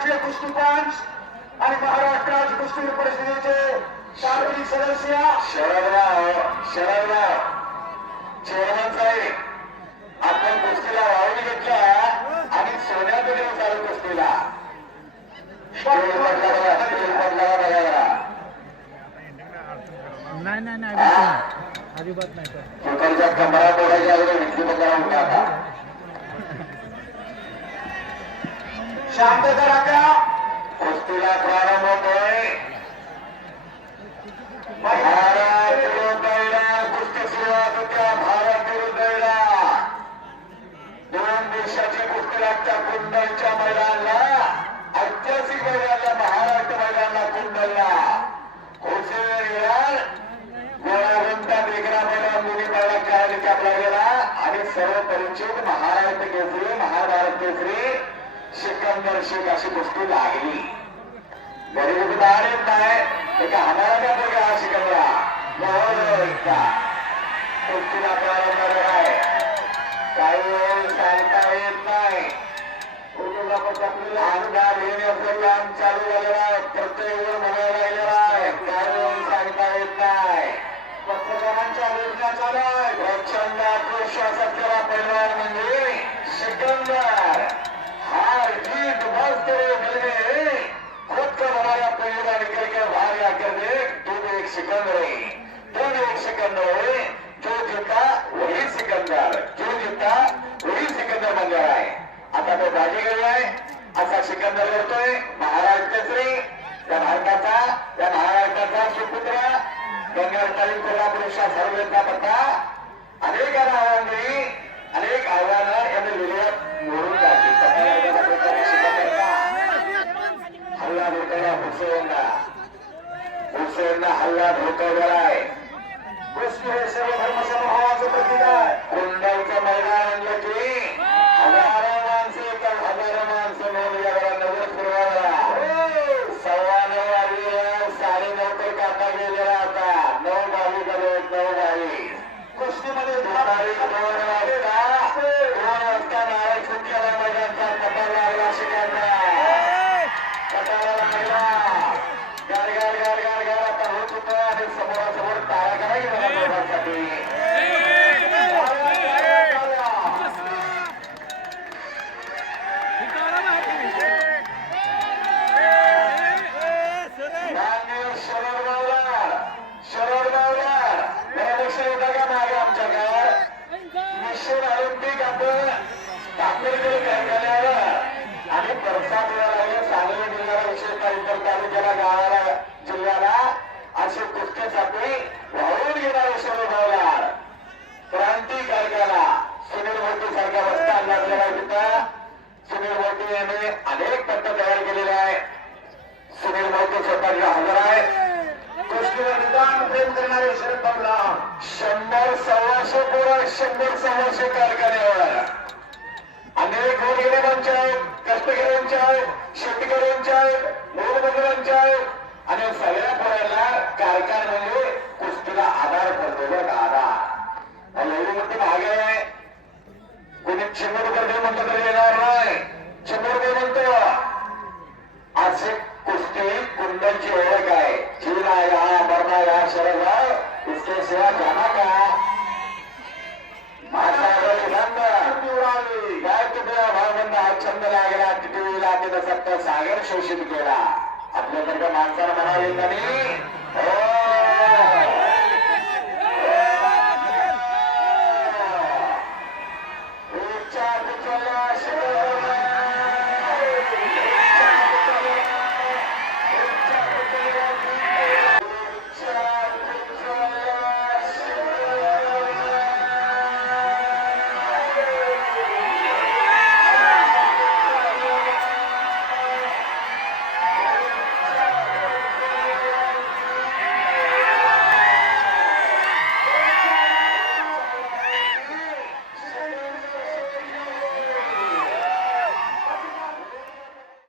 राष्ट्रीय कुस्ती पंच आणि महाराष्ट्र राज्य कुस्ती परिषदेचे शारीरिक सदस्य शरदराव शरदराव चेअरमन साहेब आपण कुस्तीला वाहून घेतल्या आणि सोन्यात दिवस चालू कुस्तीला. नाही नाही नाही अजिबात नाही. शांत शांतता कुस्तीला प्रारंभ होतोय. भारत विरुद्ध कुस्ती सुरुवात होत्या भारत विरुद्ध दोन देशाची कुस्ती लागत्या कुंडलच्या मैदानाला. ऐतिहासिक मैदानाला महाराष्ट्र मैदानाला कुंडलला. हुसेन इराण बेगरा मैदान कापला गेला आणि सर्व परिचित महाराष्ट्र केसरी महाभारत केसरी सिकंदर शेख अशी कुस्ती लागली. गरीब दार येत नाही. एका हमारा पोरगा हा सिकंदरा मोहन इतका कुस्तीला प्रारंभ आहे. काही वेळ सांगता येत नाही. कुटुंबापती आपल्याला काम चालू झालेलं आहे. प्रत्येक वेळ म्हणायला लागलेला आहे. काही वेळ सांगता येत नाही. पत्रकारांच्या योजना चालू आहे. प्रचंड आत्मविश्वास त्याला परिवार म्हणजे सिकंदर हार जीत मस्त गले खुद का बनाया पेड़ा निकल के बाहर आकर देख तुम एक सिकंदर रही तुम एक सिकंदर है. जो जीता वही सिकंदर. जो जीता वही सिकंदर बन जा रहा है. आता तो बाजी आहे असा सिकंदर करतोय. महाराज केसरी त्या भारताचा त्या महाराष्ट्राचा सुपुत्र. गंगा कोल्हापूरच्या सर्वेचा पत्ता. हुसेनला हल्ला धोकावलेला आहे. कुस्ती हे सर्व धर्म समूहाचं प्रतीक आहे. कुंडलचं मैदान आणलं की हजारो माणसं येतात हजारो माणसं नोंद घ्यायला नजर फिरवायला. सव्वा नऊ वाजले साडे नऊ तर काटा गेलेला आता नऊ बावीस झाले नऊ बावीस कुस्तीमध्ये आपल्याला गावाला जिल्ह्याला असे कुस्तीसाठी वाहून घेणारे शरद बावलार क्रांती सुनील मोदी सारख्या वस्ता लागलेला आहे तिथं. सुनील मोदी यांनी अनेक पट्ट तयार केलेले आहे सुनील मोदी स्वतःला हजर आहे कुस्तीवर निदान प्रेम करणारे शरद बाबला शंभर सव्वाशे पोरं शंभर सव्वाशे कारखान्यावर. अनेक गोरगरिबांचे आहेत कष्टकऱ्यांच्या आहेत शेतकऱ्यांच्या आहेत है इसके सिवा जाना का मासावरी बंद उडाली काय तुझ्या भावबंद हा छंद लागला टिटवीला तिथं सत्ता सागर शोषित केला आपल्यासारख्या माणसाला म्हणावे त्यांनी हो